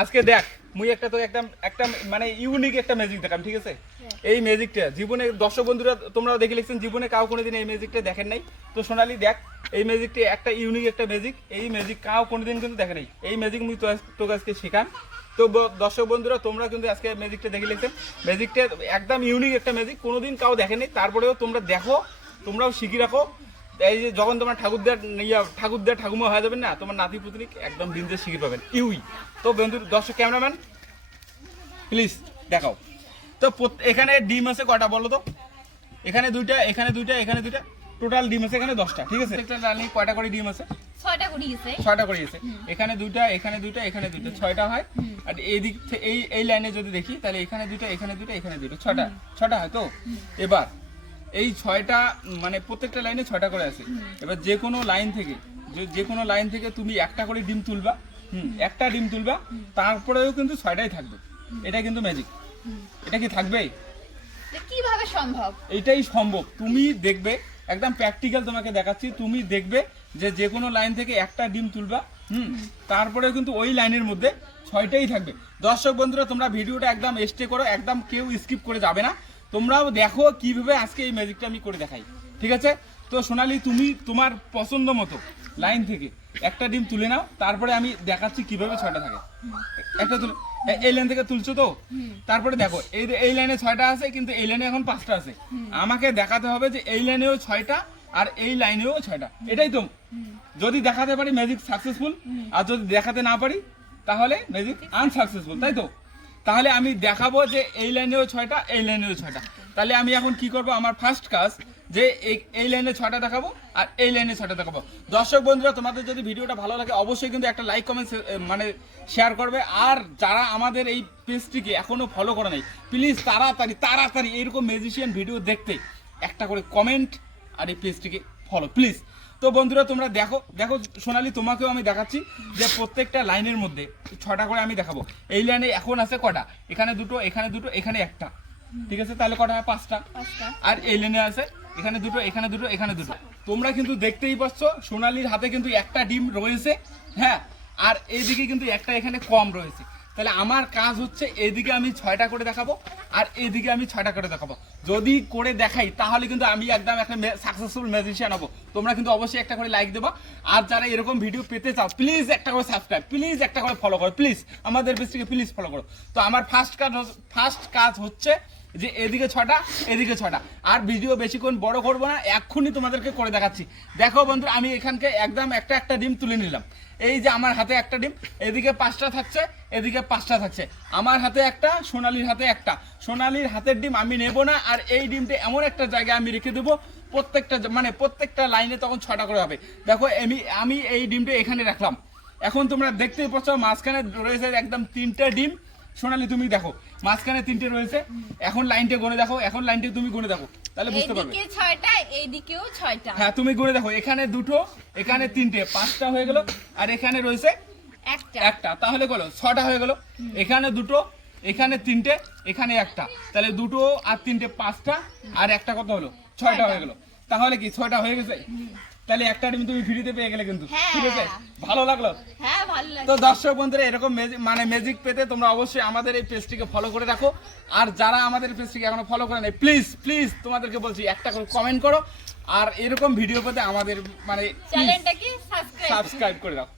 আজকে দেখ মুই একটা তো একদম একটা মানে ইউনিক একটা ম্যাজিক দেখাম, ঠিক আছে? এই ম্যাজিকটা জীবনে দর্শক বন্ধুরা তোমরা দেখে লিখছেন, জীবনে কাউ কোনোদিন এই ম্যাজিকটা দেখেন নাই। তো সোনালি দেখ, এই ম্যাজিকটা একটা ইউনিক একটা ম্যাজিক, এই ম্যাজিক কাউ কোনোদিন কিন্তু দেখে নাই। এই ম্যাজিক মুই তোকে আজকে শেখাম। তো দর্শক বন্ধুরা তোমরা কিন্তু আজকে ম্যাজিকটা দেখে লিখছেন, ম্যাজিকটা একদম ইউনিক একটা ম্যাজিক, কোনোদিন কাউ দেখেনি। তারপরেও তোমরা দেখো, তোমরাও শিখে রাখো। এই যে যখন তোমার ঠাকুরদার ঠাকুমা হয়ে যাবেন না, তোমার নাতি পুতনি একদম বিন্দু শিখে পাবেন ইউই। তো বন্ধু দর্শক ক্যামেরাম্যান প্লিজ দেখাও তো। এখানে ডিম আছে কটা বলো তো? এখানে দুইটা, এখানে দুইটা, এখানে দুইটা, টোটাল ডিম আছে এখানে 10টা, ঠিক আছে? একটা রানী কয়টা করে ডিম আছে? 6টা করে আছে। 6টা করে আছে। এখানে দুইটা, এখানে দুইটা, এখানে দুইটা, 6টা হয়। আর এই দিক থেকে এই লাইনে যদি দেখি তাহলে এখানে দুইটা, এখানে দুইটা, এখানে দুইটা, 6টা হয় তো। এবার এই 6টা মানে প্রত্যেকটা লাইনে 6টা করে আছে। এবার যে কোনো লাইন থেকে তুমি একটা করে ডিম তুলবা, একটা ডিম তুলবা, তারপরেও কিন্তু 6টাই থাকবে। এটা কিন্তু ম্যাজিক। এটা কি থাকবে? কিভাবে সম্ভব? এটাই সম্ভব। তুমি দেখবে, একদম প্র্যাকটিক্যাল তোমাকে দেখাচ্ছি। তুমি দেখবে যে কোনো লাইন থেকে একটা ডিম তুলবা, তারপরে কিন্তু ওই লাইনের মধ্যে 6টাই থাকবে। দর্শক বন্ধুরা তোমরা ভিডিওটা একদম স্টে করো, একদম কেউ স্কিপ করে যাবে না। তোমরাও দেখো কিভাবে আজকে এই ম্যাজিকটা আমি করে দেখাই, ঠিক আছে? তো সোনালি তুমি তোমার পছন্দ মতো লাইন থেকে একটা ডিম তুলে নাও, তারপরে আমি দেখাচ্ছি কিভাবে 6টা থাকে। একটা তুলে এই লাইন থেকে তুলছো তো, তারপরে দেখো এই লাইনে 6টা আছে, কিন্তু এই লাইনে এখন 5টা আছে। আমাকে দেখাতে হবে যে এই লাইনেও 6টা আর এই লাইনেও 6টা। এটাই তো। যদি দেখাতে পারি ম্যাজিক সাকসেসফুল, আর যদি দেখাতে না পারি তাহলে ম্যাজিক আনসাকসেসফুল, তাই তো? তাহলে আমি দেখাবো যে এই লাইনেও 6টা, এই লাইনেও 6টা। তাহলে আমি এখন কি করব? আমার ফার্স্ট কাজ যে এই লাইনে 6টা দেখাবো আর এই লাইনে 6টা দেখাবো। দর্শক বন্ধুরা তোমাদের যদি ভিডিওটা ভালো লাগে অবশ্যই কিন্তু একটা লাইক কমেন্ট মানে শেয়ার করবে। আর যারা আমাদের এই পেজটিকে এখনো ফলো করে নাই, প্লিজ তাড়াতাড়ি এরকম ম্যাজিশিয়ান ভিডিও দেখতে একটা করে কমেন্ট আর এই পেজটিকে ফলো প্লিজ। তো বন্ধুরা তোমরা দেখো সোনালি, তোমাকেও আমি দেখাচ্ছি যে প্রত্যেকটা লাইনের মধ্যে 6টা করে আমি দেখাবো। এই লাইনে এখন আছে কটা? এখানে দুটো, এখানে দুটো, এখানে একটা, ঠিক আছে? তাহলে কটা হয়? 5টা। আর এই লাইনে আছে এখানে দুটো, এখানে দুটো, এখানে দুটো। তোমরা কিন্তু দেখতেই পাচ্ছ সোনালির হাতে কিন্তু একটা ডিম রয়েছে, হ্যাঁ, আর এইদিকে কিন্তু একটা এখানে কম রয়েছে। তাহলে আমার কাজ হচ্ছে এইদিকে আমি 6টা করে দেখাবো আর এইদিকে আমি 6টা করে দেখাবো। যদি করে দেখাই তাহলে কিন্তু আমি একদম একটা সাকসেসফুল ম্যাজিশিয়ান হবো। তোমরা কিন্তু অবশ্যই একটা করে লাইক দেবা। আর যারা এরকম ভিডিও পেতে চাও প্লিজ একটা করে সাবস্ক্রাইব, প্লিজ একটা করে ফলো করো, প্লিজ আমাদের পেজটিকে প্লিজ ফলো করো। তো আমার ফার্স্ট কাজ হচ্ছে যে এদিকে 6টা, এদিকে 6টা। আর ভিডিও বেশিক্ষণ বড় করবো না, এক্ষুনি তোমাদেরকে করে দেখাচ্ছি। দেখো বন্ধুরা, আমি এখানকে একদম একটা ডিম তুলে নিলাম। এই যে আমার হাতে একটা ডিম, এদিকে 5টা থাকছে, এদিকে 5টা থাকছে। আমার হাতে একটা, সোনালির হাতে একটা। সোনালির হাতের ডিম আমি নেব না, আর এই ডিমটা এমন একটা জায়গায় আমি রেখে দেবো, প্রত্যেকটা লাইনে তখন 6টা করে হবে। দেখো আমি এই ডিমটা এখানে রাখলাম। এখন তোমরা দেখতেই পাচ্ছ মাঝখানে রয়েছে একদম 3টে ডিম। সোনালি তুমি দেখো মাঝখানে 3টে রয়েছে। এখন লাইনটা গুনে দেখো, এখন লাইনটা তুমি গুনে দেখো, তাহলে বুঝতে পারবে। এইদিকে 6টা, এইদিকেও 6টা। হ্যাঁ তুমি গুনে দেখো, এখানে দুটো, এখানে 3টে, 5টা হয়ে গেল। আর এখানে রয়েছে একটা, তাহলে বলো 6টা হয়ে গেল। এখানে দুটো, এখানে 3টে, এখানে একটা, তাহলে দুটো আর 3টে 5টা, আর একটা কত হলো? 6টা হয়ে গেল। তাহলে কি 6টা হয়ে গেছে? তাহলে একটা ডিম তুমি ফ্রিতে পেয়ে গেলে কিন্তু, ঠিক আছে? ভালো লাগলো? হ্যাঁ ভালো লাগলো। তো দর্শক বন্ধুরা এরকম ম্যাজিক পেতে তোমরা অবশ্যই আমাদের এই পেজটিকে ফলো করে রাখো। আর যারা আমাদের পেজটিকে এখনো ফলো করে নাই প্লিজ তোমাদেরকে বলছি একটা করে কমেন্ট করো। আর এরকম ভিডিও পেতে আমাদের মানে চ্যানেলটাকে সাবস্ক্রাইব করে রাখো।